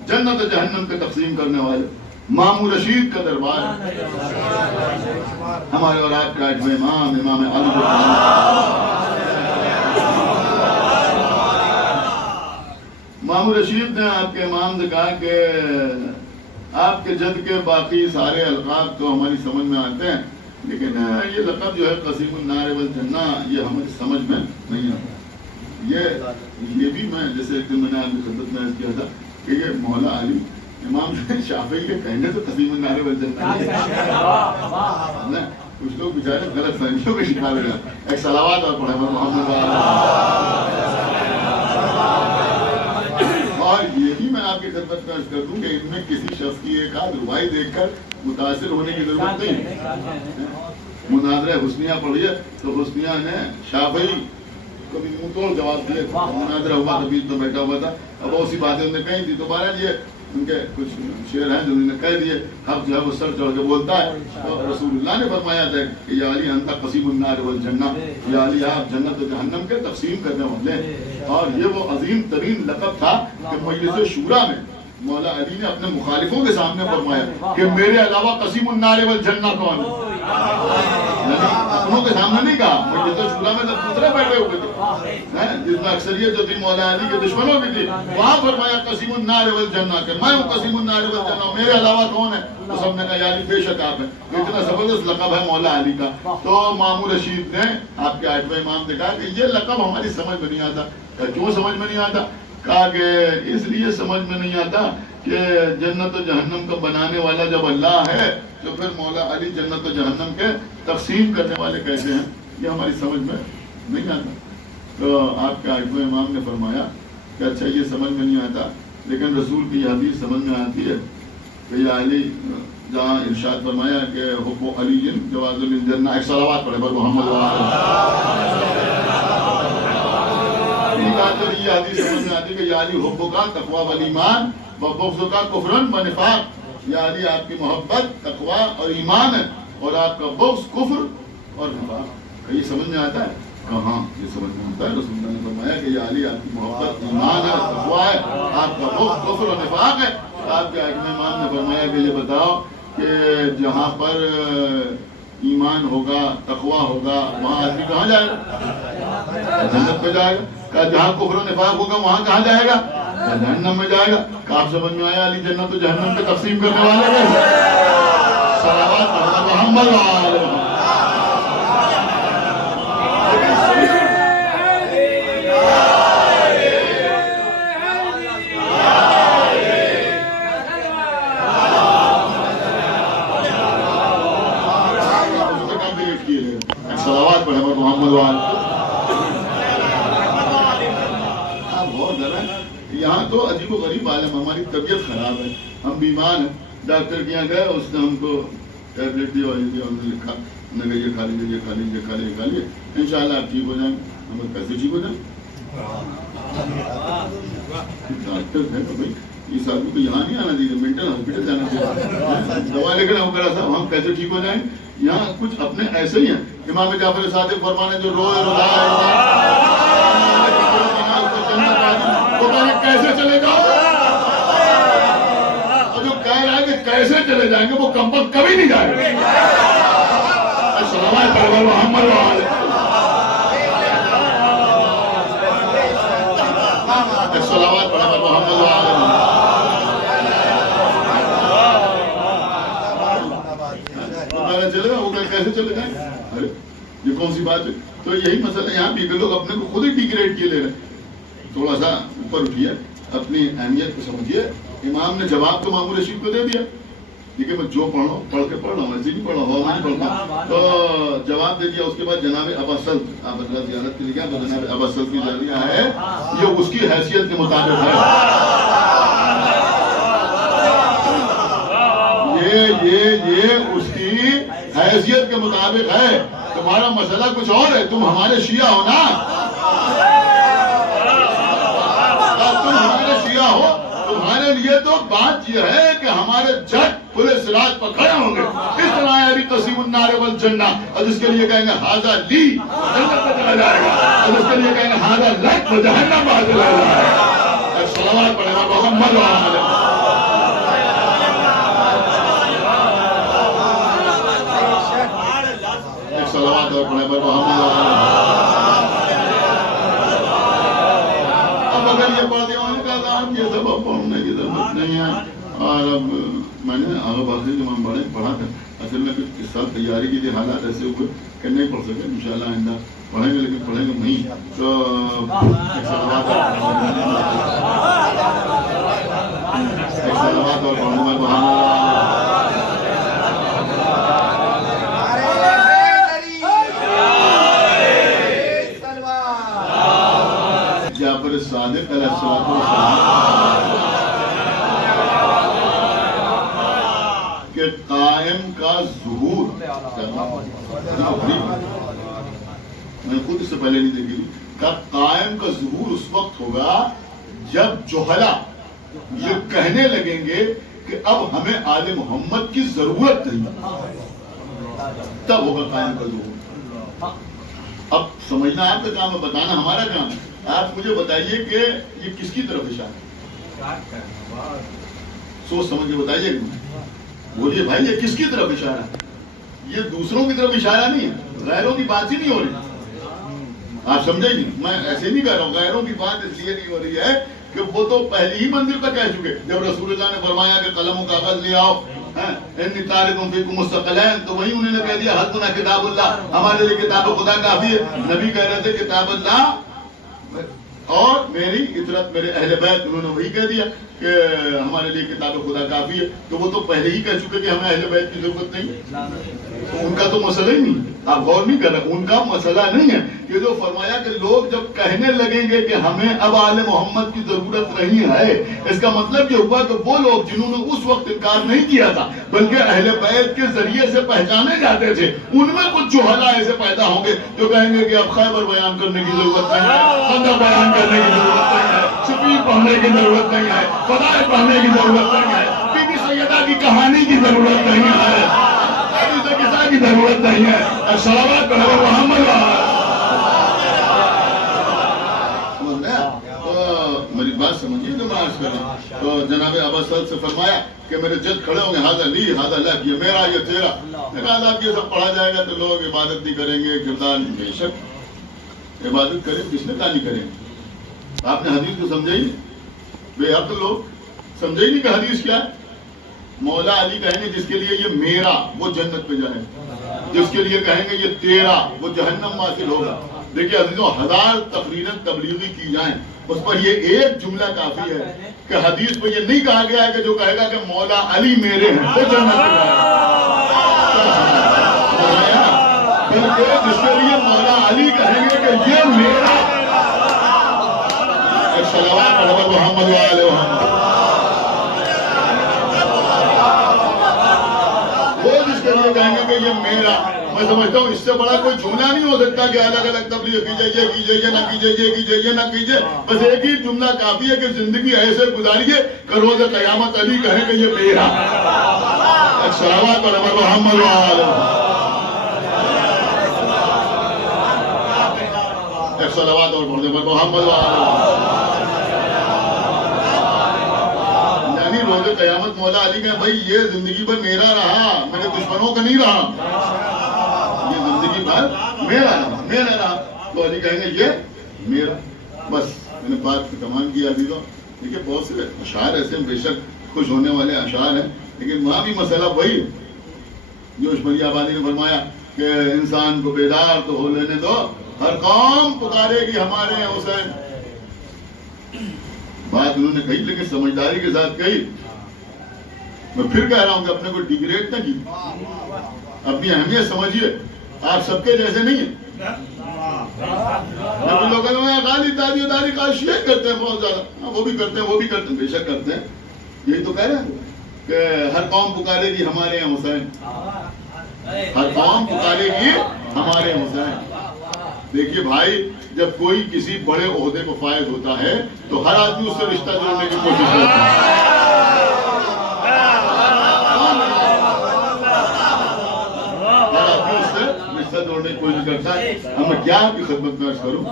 جنت اور جہنم کے تقسیم کرنے والے. مامو رشید کا دربار ہے ہمارے اور آپ کا 8واں امام, امام علی. مامو رشید نے آپ کے امام سے کہا کہ آپ کے جد کے باقی سارے القاب تو ہماری سمجھ میں آتے ہیں, لیکن یہ لقب جو ہے قسیم النار والجنہ یہ ہماری سمجھ میں نہیں آتا. یہ بھی میں جیسے ایک دن میں نے آپ کی خدمت میں عرض کیا تھا کہ یہ مولا علی امام شافعی کے کہنے تو قسیم النار والجنہ کچھ لوگ بیچارے غلط فہمیوں کے شکار ہو جاتے. ایک صلوات اور پڑھیں محمد. اور یہ بھی میں آپ کی خدمت میں عرض کر دوں کہ ان میں کسی شخص کی ایک آدھ روائی دیکھ کر متاثر ہونے کی ضرورت نہیں. مناظرہ حسنیہ پڑھیے تو حسنیہ نے شافعی کبھی منہ توڑ جواب دیے. مناظرہ ہوا تو بیچ میں بیٹھا ہوا تھا, اب اسی باتیں انہوں نے کہیں تھی. تو بہرحال یہ ان کے کچھ شعر ہیں جو انہوں نے کہہ دیے. حق جو ہے وہ سر چڑھ کے بولتا ہے. تو رسول اللہ نے فرمایا تھا کہ یا علی انت قسیم النار والجنہ, یا علی آپ جنت و جہنم کے تقسیم کرنے والے. اور یہ وہ عظیم ترین لقب تھا کہ مجلس شورا میں مولا علی نے اپنے مخالفوں کے سامنے فرمایا کہ میرے علاوہ قسیم النار والجنہ کون ہے. اپنوں کے سامنے نہیں کہا, مجلس شورا میں جب دوسرے بیٹھے ہوئے تھے جس میں اکثریت جو تھی مولا علی کے دشمنوں کی تھی, وہاں فرمایا قسیم النار والجنہ کہ میں ہوں قسیم النار والجنہ, میرے علاوہ کون ہے؟ تو سب نے کہا یا علی بے شک آپ ہیں. اتنا زبردست لقب ہے مولا علی کا. تو مامو رشید نے آپ کے 8ویں امام سے کہا کہ یہ لقب ہماری سمجھ میں نہیں آتا. کیوں سمجھ میں نہیں آتا؟ کہا کہ اس لیے سمجھ میں نہیں آتا کہ جنت و جہنم کا بنانے والا جب اللہ ہے تو پھر مولا علی جنت و جہنم کے تقسیم کرنے والے کیسے ہیں؟ یہ ہماری سمجھ میں نہیں آتا. تو آپ کے آئمہ امام نے فرمایا کہ اچھا یہ سمجھ میں نہیں آتا، لیکن رسول کی یہ حدیث سمجھ میں آتی ہے کہ یا علی، جہاں ارشاد فرمایا کہ حب علی جواز الجنہ، ایک صلوات پڑھے پر محمد یہ حدیث سمجھ میں آتی ہے کہ یا علی حب کا تقویٰ والایمان و بغض کا کفرن و نفاق. یا علی آپ کی محبت تقویٰ اور ایمان ہے اور آپ کا بغض کفر اور نفاق. یہ سمجھ میں آتا ہے؟ ہاں یہ سمجھ میں آتا ہے. رسول اللہ نے فرمایا کہ یا علی آپ کی محبت ایمان ہے، تقویٰ ہے، آپ کا بغض کفر اور نفاق ہے. آپ کے حاکم امام نے فرمایا کہ یہ بتاؤ کہ جہاں پر ایمان ہوگا، تقویٰ ہوگا، وہاں آدمی کہاں جائے گا؟ جنت میں جائے گا. جہاں کفر و نفاق ہوگا وہاں کہاں جائے گا؟ جہنم میں جائے گا. آپ سمجھ میں آیا علی جنت و جہنم پہ تقسیم کرنے والے کیسے؟ صلوات محمد و آل محمد. صلوات پڑھے محمد و آل. یہاں تو عجیب و غریب عالم، ہماری طبیعت خراب ہے، ہم بیمار ہیں، ڈاکٹر کے یہاں گئے، اس نے ہم کو ٹیبلٹ دی اور ہم نے لکھا، ہم نے کہا یہ کھا لیجیے، یہ کھا لیجیے، کھا لیجیے، کھا لیجیے، انشاءاللہ آپ ٹھیک ہو جائیں گے. ہم کیسے ٹھیک ہو جائیں؟ ڈاکٹر ہے تو بھائی اس آدمی کو یہاں نہیں آنا چاہیے، مینٹل ہاسپٹل جانا چاہیے، دوا لے کر وہ کرا صاحب ہم کیسے ٹھیک ہو جائیں؟ یہاں کچھ اپنے ایسے ہی ہیں. امام جعفر صادق فرمانے جو روئے کیسے چلے جاؤ، اور جو کہہ رہا ہے کہ کیسے چلے جائیں گے وہ کم وقت کبھی نہیں جائے گا. صلوات پڑھے محمد و آل. صلوات پڑھے محمد و آل. چلے گا وہ کیسے چلے جائیں؟ ارے یہ کون سی بات ہے؟ تو یہی مسئلہ یہاں بھی کہ لوگ اپنے کو خود ہی ڈیگریڈ کیے لے رہے ہیں. تھوڑا سا اوپر اٹھیے، اپنی اہمیت کو سمجھیے. امام نے جواب تو مامون رشید کو دے دیا، ٹھیک ہے میں جو پڑھ کے پڑھ رہا ہوں ایسے نہیں پڑھ رہا ہوں، نہیں پڑھ رہا تو جواب دے دیا. اس کے بعد جناب ابا سلط، آپ اللہ زیارت کے لیے گیا تو جناب ابا سلط کی جاریہ ہے، یہ اس کی حیثیت کے مطابق ہے. یہ اس کی حیثیت کے مطابق ہے. تمہارا مسئلہ کچھ اور ہے، تم ہمارے شیعہ ہو نا، تم ہمارے شیعہ ہو. تمہارے لیے تو بات یہ ہے کہ ہمارے جج پورے صراط پر کھڑے ہوں گے، اس طرح علی قسیم النار والجنہ، اور جس کے لیے کہیں گے ھذا لی، جنت میں چلا جائے گا، اور جس کے لیے کہیں گے ھذا لک، وہ جہنم میں چلا جائے گا. صلوات پڑھے محمد و آل. صلوات اور پڑھے پر محمد و آل. اب اگر یہ پڑھ دیا ہونے کا دام یہ سب اب پڑھنے کی ضرورت نہیں ہے. اور اب میں نے آغا بازی جو ہم پڑھا تھا، اصل میں کچھ اس سال تیاری کی تھی، حالات ایسے ہوئے کہ نہیں پڑھ سکے. انشاءاللہ آئندہ پڑھیں گے، لیکن پڑھیں گے نہیں. تو صلوات اور پڑھنے پر محمد جعفر صادق علیہ السلام کہ قائم کا ظہور، میں خود اس سے پہلے نہیں دیکھی تھی، کہ قائم کا ظہور اس وقت ہوگا جب جہلا یہ کہنے لگیں گے کہ اب ہمیں آل محمد کی ضرورت نہیں، تب ہوگا قائم کا ظہور. اب سمجھنا آپ کا کام ہے، بتانا ہمارا کام ہے. آپ مجھے بتائیے کہ یہ کس کی طرف اشارہ ہے؟ سوچ سمجھ کے بتائیے. بولیے بھائی یہ کس کی طرف اشارہ ہے؟ یہ دوسروں کی طرف اشارہ نہیں ہے، غیروں کی بات ہی نہیں ہو رہی. آپ سمجھے نہیں، میں ایسے نہیں کہہ رہا ہوں. غیروں کی بات اس لیے نہیں ہو رہی ہے کہ وہ تو پہلی ہی منزل پہ کہہ چکے. جب رسول اللہ نے فرمایا کہ قلم و کاغذ لے آؤ، انی تارکم فیکم مستقلین، تو وہی انہوں نے کہہ دیا حسبنا کتاب اللہ، ہمارے لیے کتاب خدا کافی ہے. نبی کہہ رہے تھے کتاب اللہ اور میری اطرت، میرے اہل بیت، انہوں نے وہی کہہ دیا. کہ ہمارے لیے کتاب خدا کافی ہے، تو وہ تو پہلے ہی کہہ چکے کہ ہمیں اہل بیت کی ضرورت نہیں ہے. تو ان کا تو مسئلہ ہی نہیں، آپ غور نہیں کر رہے، ان کا مسئلہ نہیں ہے. یہ جو فرمایا کہ لوگ جب کہنے لگیں گے کہ ہمیں اب آل محمد کی ضرورت نہیں ہے، اس کا مطلب یہ ہوا کہ وہ لوگ جنہوں نے اس وقت انکار نہیں کیا تھا بلکہ اہل بیت کے ذریعے سے پہچانے جاتے تھے، ان میں کچھ جوہلا ایسے پیدا ہوں گے جو کہیں گے کہ اب خیبر بیان کرنے کی ضرورت نہیں ہے، خندق بیان کرنے کی ضرورت نہیں ہے، شفیع پڑھنے کی ضرورت نہیں ہے، فضائل پڑھنے کی ضرورت نہیں ہے، بی بی سیدہ کی کہانی کی ضرورت نہیں ہے، کی ضرورت نہیں ہے. صلوات پڑھو محمد سمجھ رہے ہیں؟ تو میری بات سمجھیے جو میں عرض کروں. تو جناب ابا سعد سے فرمایا کہ میرے جد کھڑے ہوں گے، ہادہ لی ہادہ لک، یہ میرا یہ تیرا. آپ یہ سب پڑھا جائے گا تو لوگ عبادت نہیں کریں گے، کردار بے شک عبادت کریں، کس نے کہا نہیں کریں گے. آپ نے حدیث کو سمجھا ہی نہیں، بے حق لوگ سمجھے ہی نہیں کہ حدیث کیا ہے. مولا علی کہیں گے جس کے لیے یہ میرا وہ جنت پہ جائے، جس کے لیے کہیں گے یہ تیرا وہ جہنم واصل ہوگا. دیکھیے عزیزوں، 1000 تقریریں تبلیغی کی جائیں، اس پر یہ ایک جملہ کافی ہے کہ حدیث پہ یہ نہیں کہا گیا ہے کہ جو کہے گا کہ مولا علی میرے ہیں وہ جنت پہ جائے گا، بلکہ جس کے لیے مولا علی کہیں گے کہ یہ میرا. صلوات پڑھو محمد وآلہ محمد. کہیں گے کہ یہ میرا. میں سمجھتا ہوں اس سے بڑا کوئی جملہ نہیں ہو سکتا کہ الگ الگ تبلیغ کیجئے، یہ کیجئے، یہ نہ کیجئے، یہ کیجئے، یہ نہ کیجئے. بس ایک ہی جملہ کافی ہے کہ زندگی ایسے گزاریے کہ روز قیامت علی کہے کہ یہ میرا. صلوات پر محمد وآلہ. ایک صلوات اور پڑھ دیں پر محمد وآلہ. روز قیامت مولا علی کہ بھائی یہ زندگی پر میرا رہا، میرے دشمنوں کا نہیں رہا، یہ زندگی پر میرا رہا. تو علی کہیں گے یہ میرا. بس میں نے بات تمام کیا عزیزوں. دیکھیے بہت سے اشعار ایسے بے شک خوش ہونے والے اشعار ہیں، لیکن وہاں بھی مسئلہ وہی جو عثمانی آبادی نے فرمایا کہ انسان کو بیدار تو ہو لینے دو، ہر قوم پکارے گی ہمارے حسین. بات انہوں نے کہی لیکن سمجھداری کے ساتھ کہی. میں پھر کہہ رہا ہوں کہ اپنے کو ڈیگریڈ نہ کیجیے، اپنی اہمیت سمجھیے. آپ سب کے جیسے نہیں ہیں. لوگ غالی دادی داری کا شیئر کرتے ہیں بہت زیادہ، وہ بھی کرتے ہیں بے شک کرتے ہیں. یہی تو کہہ رہے ہیں کہ ہر قوم پکارے گی ہمارے یہاں حسین، ہر قوم پکارے گی ہمارے حسین. دیکھیے بھائی، جب کوئی کسی بڑے عہدے کو فائد ہوتا ہے تو ہر آدمی اس سے رشتہ جوڑنے کی کوشش کرتا ہے. ہر آدمی اس سے رشتہ جوڑنے کی کوشش کرتا ہے. اب میں کیا آپ کی خدمت میں عرض کروں،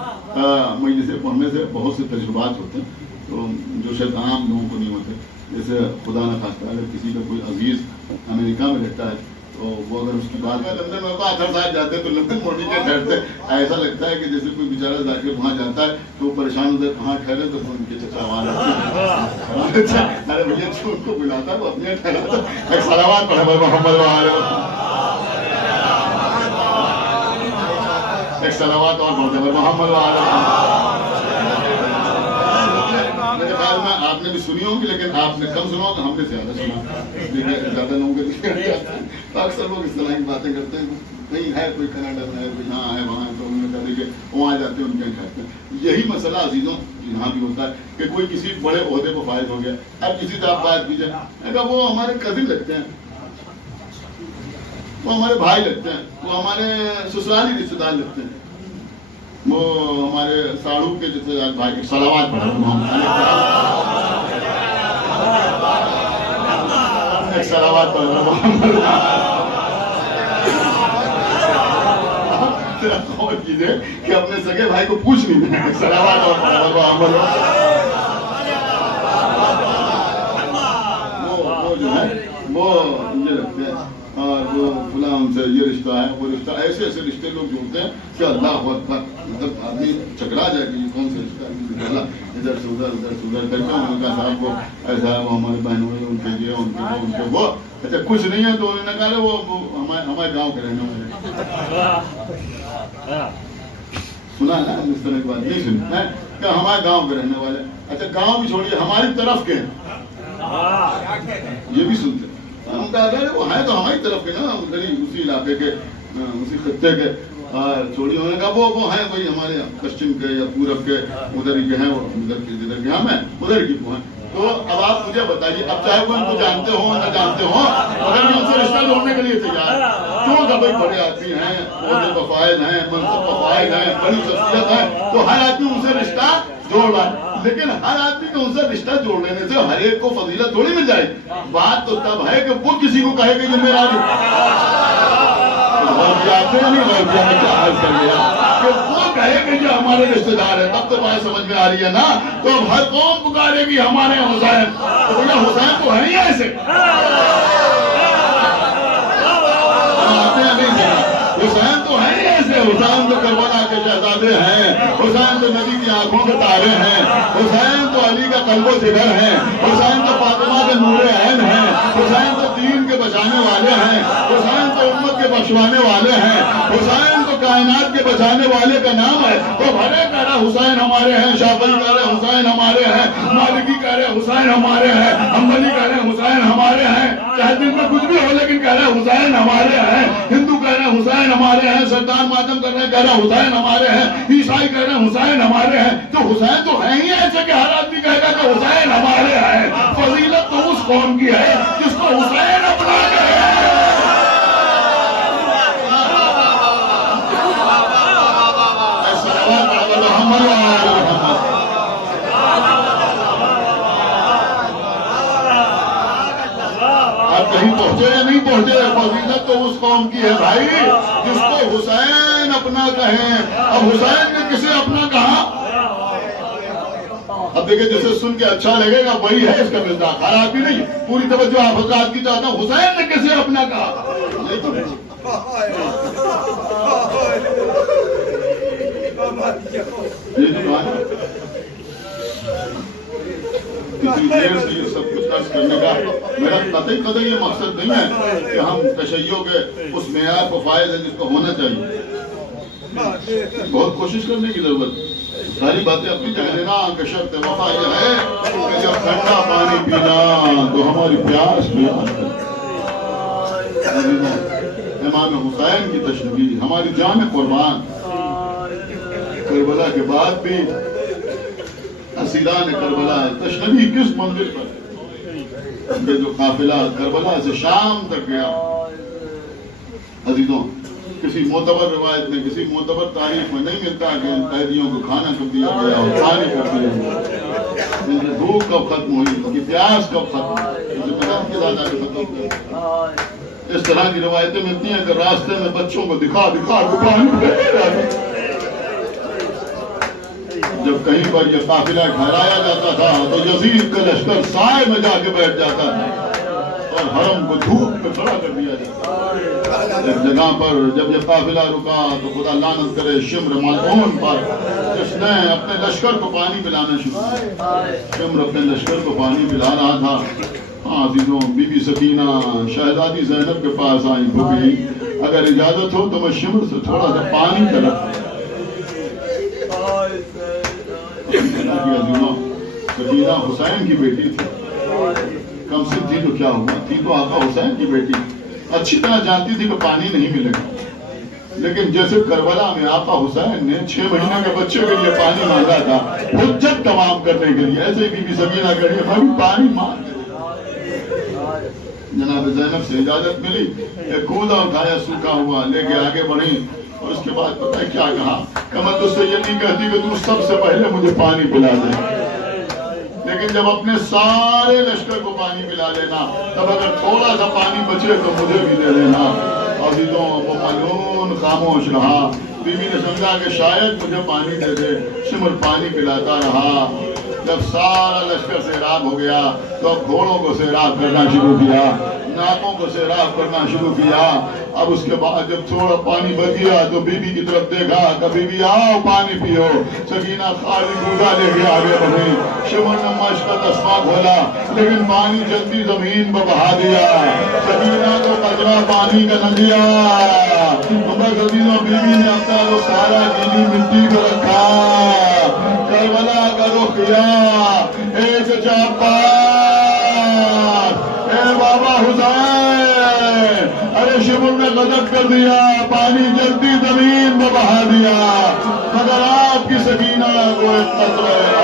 مجلس پڑھنے سے بہت سے تجربات ہوتے ہیں تو جو شاید عام لوگوں کو نہیں ہوتے. جیسے خدا نہ خواستہ اگر کسی کا کوئی عزیز امریکہ میں رہتا ہے تو وہ اگر اس کی بات میں لندن میں آدھر صاحب جاتے ہیں تو لندن موڑی کے ٹھہرتے. ایسا لگتا ہے کہ جیسے کوئی بیچارہ جا کے وہاں جاتا ہے تو وہ پریشان ہوتا ہے کہاں ٹھہرے تو ان کے چچا وہاں رہتے. ارے بھیا جو ان کو بلاتا ہے وہ اپنے ٹھہراتا. ایک صلوات پڑھے محمد وآلہ. ایک صلوات اور پڑھتے ہیں محمد وآلہ. میرے خیال میں آپ نے بھی سنی ہوگی لیکن آپ نے کم سنا ہوگا، ہم نے زیادہ سنا. لیکن زیادہ لوگوں کے اکثر لوگ اس طرح کی باتیں کرتے ہیں. نہیں ہے کوئی کینیڈا میں ہے، کوئی یہاں ہے وہاں ہے، تو انہوں نے کہا دیکھیے وہاں جاتے ہیں ان کے کہتے ہیں. یہی مسئلہ عزیزوں یہاں بھی ہوتا ہے کہ کوئی کسی بڑے عہدے کو فائد ہو گیا. اب کسی سے آپ بات کیجیے، اگر وہ ہمارے کزن لگتے ہیں، وہ ہمارے بھائی لگتے ہیں، وہ ہمارے سسرالی رشتے دار لگتے ہیں، وہ ہمارے ساڑو کے جیسے بھائی. صلوات پڑھو محمد. صلوات پڑھو محمد. غور کیجیے کہ اپنے سگے بھائی کو پوچھ نہیں دیں. صلوات اور محمد. وہ جو ہے وہ یہ رکھتے ہیں اور وہ فلاں ان سے یہ رشتہ ہے وہ رشتہ. ایسے ایسے رشتے لوگ جوڑتے ہیں کہ اللہ اکبر، مطلب آدمی چکرا جائے کہ یہ کون سے رشتہ ہے. ادھر سے ادھر ادھر سے ادھر کرتے ہیں. ان کا صاحب وہ ایسا ہے، وہ ہمارے بہنوں ہیں، ان کے یہ ان کے وہ ان کے وہ. اچھا کچھ نہیں ہے تو انہوں نے کہا وہ ہمارے گاؤں کے رہنے والے. سنا نا اس طرح کی بات نہیں سنی. کہ ہمارے گاؤں کے رہنے والے. اچھا گاؤں بھی چھوڑیے, ہماری طرف کے ہیں, یہ بھی سنتے ہیں. ہم کہا کہ وہ ہیں تو ہماری طرف کے نا, اسی علاقے کے, اسی خطے کے. چھوڑی انہوں نے کہا وہ ہیں بھائی ہمارے پشچم کے یا پورب کے, ادھر ہی کے ہیں, وہ ادھر کے جدھر کے ہم ہیں ادھر کی وہ ہیں. تو اب آپ مجھے بتائیے, اب چاہے وہ ان کو جانتے ہوں نہ جانتے ہوں, مگر میں ان سے رشتہ جوڑنے کے لیے تیار ہوں. کیوں کہ بھائی بڑے آدمی ہیں, عہدے پر فائز ہیں, منصب پر فائز ہیں, بڑی شخصیت ہے, تو ہر آدمی ان سے رشتہ جوڑ رہا ہے. لیکن ہر آدمی کو ان سے رشتہ جوڑ لینے سے ہر ایک کو فضیلت تھوڑی مل جائے. بات تو تب ہے کہ وہ کسی کو کہے کہ یہ میرا کہ وہ کہے کہ جو ہمارے رشتے دار ہے, تب تو بات سمجھ میں آ رہی ہے نا. تو اب ہر قوم پکارے گی ہمارے حسین, تو بھیا حسین تو ہے ہی ایسے, حسین تو ہے ہی ایسے. حسین تو کربلا کے شہزادے ہیں, حسین تو نبی کی آنکھوں کے تارے ہیں, حسین تو علی کا قلب و جگر ہیں, حسین تو فاطمہ کے نور عین ہیں, حسین تو دین کے بچانے والے ہیں, حسین تو امت کے بخشوانے والے ہیں, حسین تو کائنات کے بچانے والے کا نام ہے. تو بھلے کہہ رہا حسین ہمارے ہیں, شافعی کہہ رہے حسین ہمارے ہیں, مالکی کہہ رہے حسین ہمارے ہیں, حنبلی کہہ رہے حسین ہمارے ہیں, چاہے دل میں کچھ بھی ہو لیکن کہہ رہے حسین ہمارے ہیں, ہندو کہہ رہے حسین ہمارے ہیں, سردار ماتم کر رہے کہہ رہے حسین ہمارے ہیں, عیسائی کہہ رہے حسین ہمارے ہیں. تو حسین تو ہے ہی ایسے کہ ہر آدمی کہے گا کہ حسین ہمارے ہیں. فضیلت تو اس قوم کی ہے جس کو حسین اپنا کہے. آپ کہیں پہنچے یا نہیں پہنچے, فضیلت تو اس قوم کی ہے بھائی جس کو حسین اپنا کہیں. اب حسین نے کسے اپنا کہا؟ اب دیکھیں جسے سن کے اچھا لگے گا وہی ہے اس کا مزداق, ہر آدمی نہیں. پوری توجہ آپ حضرات کی چاہتا ہوں, حسین نے کسے اپنا کہا؟ یہ تو کسی دیر سے یہ سب کچھ درس کرنے کا میرا قطعی یہ مقصد نہیں ہے کہ ہم تشیع کے اس معیار کو فائز ہے جس کو ہونا چاہیے. بہت کوشش کرنے کی ضرورت, ساری باتیں اپنی جگہ لینا. کہ شرط وفا یہ ہے کہ جب ٹھنڈا پانی پینا تو ہماری پیاس بیان کرے. امام حسین کی تشریح ہماری جان قربان. کربلا کے بعد بھی اسیران کربلا تشنبی کس منزل پر, یہ جو قافلہ کربلا سے شام تک گیا. عزیزوں, کسی معتبر روایت میں, کسی معتبر تاریخ میں نہیں ملتا کہ ان قیدیوں کو کھانا کب دیا گیا اور پانی کب دیا گیا, ان کی بھوک کب ختم ہوئی, ان کی پیاس کب ختم ہوئی, ان کی بدن کے ساتھ آگے ختم ہوئی. اس طرح کی روایتیں ملتی ہیں کہ راستے میں بچوں کو دکھا دکھا کے پانی پہ جاتے. جب کہیں پر یہ قافلہ ٹھہرایا جاتا تھا تو یزید کا لشکر سائے میں جا کے بیٹھ جاتا تھا اور حرم کو دھوپ پہ کھڑا کر دیا جاتا. ایک جگہ پر جب یہ قافلہ رکا تو خدا لعنت کرے شمر ملعون پر, جس نے اپنے لشکر کو پانی پلانا شروع کیا. شمر اپنے لشکر کو پانی پلا رہا تھا. عزیزوں, بی بی سکینہ شہزادی زینب کے پاس آئیں, بھوکی اگر اجازت ہو تو میں شمر سے تھوڑا سا پانی طلب. سکینہ حسین کی بیٹی تھی, کم سے تھی تو کیا ہوا, تھی تو آقا حسین کی بیٹی, اچھی طرح جانتی تھی کہ پانی نہیں ملے گا. لیکن جیسے کربلا میں آقا حسین نے 6 مہینے کے بچے کے لیے پانی مانگا تھا حجت تمام کرنے کے لیے, ایسے ہی بی بی سکینہ کے لیے ہم پانی مانگ. جناب زینب سے اجازت ملی, ایک کوزہ اٹھایا سوکھا ہوا, لے کے آگے بڑھی اور اس کے بعد پتہ ہے کیا کہا کہ میں تجھ سے یہ نہیں کہتی کہ تو سب سے پہلے مجھے پانی پلا دے, لیکن جب اپنے سارے لشکر کو پانی پلا لینا تب اگر تھوڑا سا پانی بچے تو مجھے بھی دے دینا. عزیزوں, وہ ملعون خاموش رہا. بی بی نے سمجھا کہ شاید مجھے پانی دے دے. شمر پانی پلاتا رہا. جب سارا لشکر سیراب ہو گیا تو اب گھوڑوں کو سیراب کرنا شروع کیا, ناکوں کو سیراب کرنا شروع کیا. اب اس کے بعد جب تھوڑا پانی بچ گیا تو بی بی کی طرف دیکھا کہ بی بی آؤ پانی پیو. سکینہ خالی گودا لے کے آگے بڑھی. شمر نے مشق کا تسمہ کھولا لیکن پانی جلدی زمین پر بہا دیا. سکینہ کو قطرہ پانی کا نہ دیا. بی بی نے اپنا وہ سارا گیلی مٹی کو رکھا. کربلا کا رخ کیا، اے چچا عباس، اے بابا حسین، ارے شبل نے غضب کر دیا، پانی جلتی زمین میں بہا دیا، مگر آپ کی سکینہ کو ایک قطرہ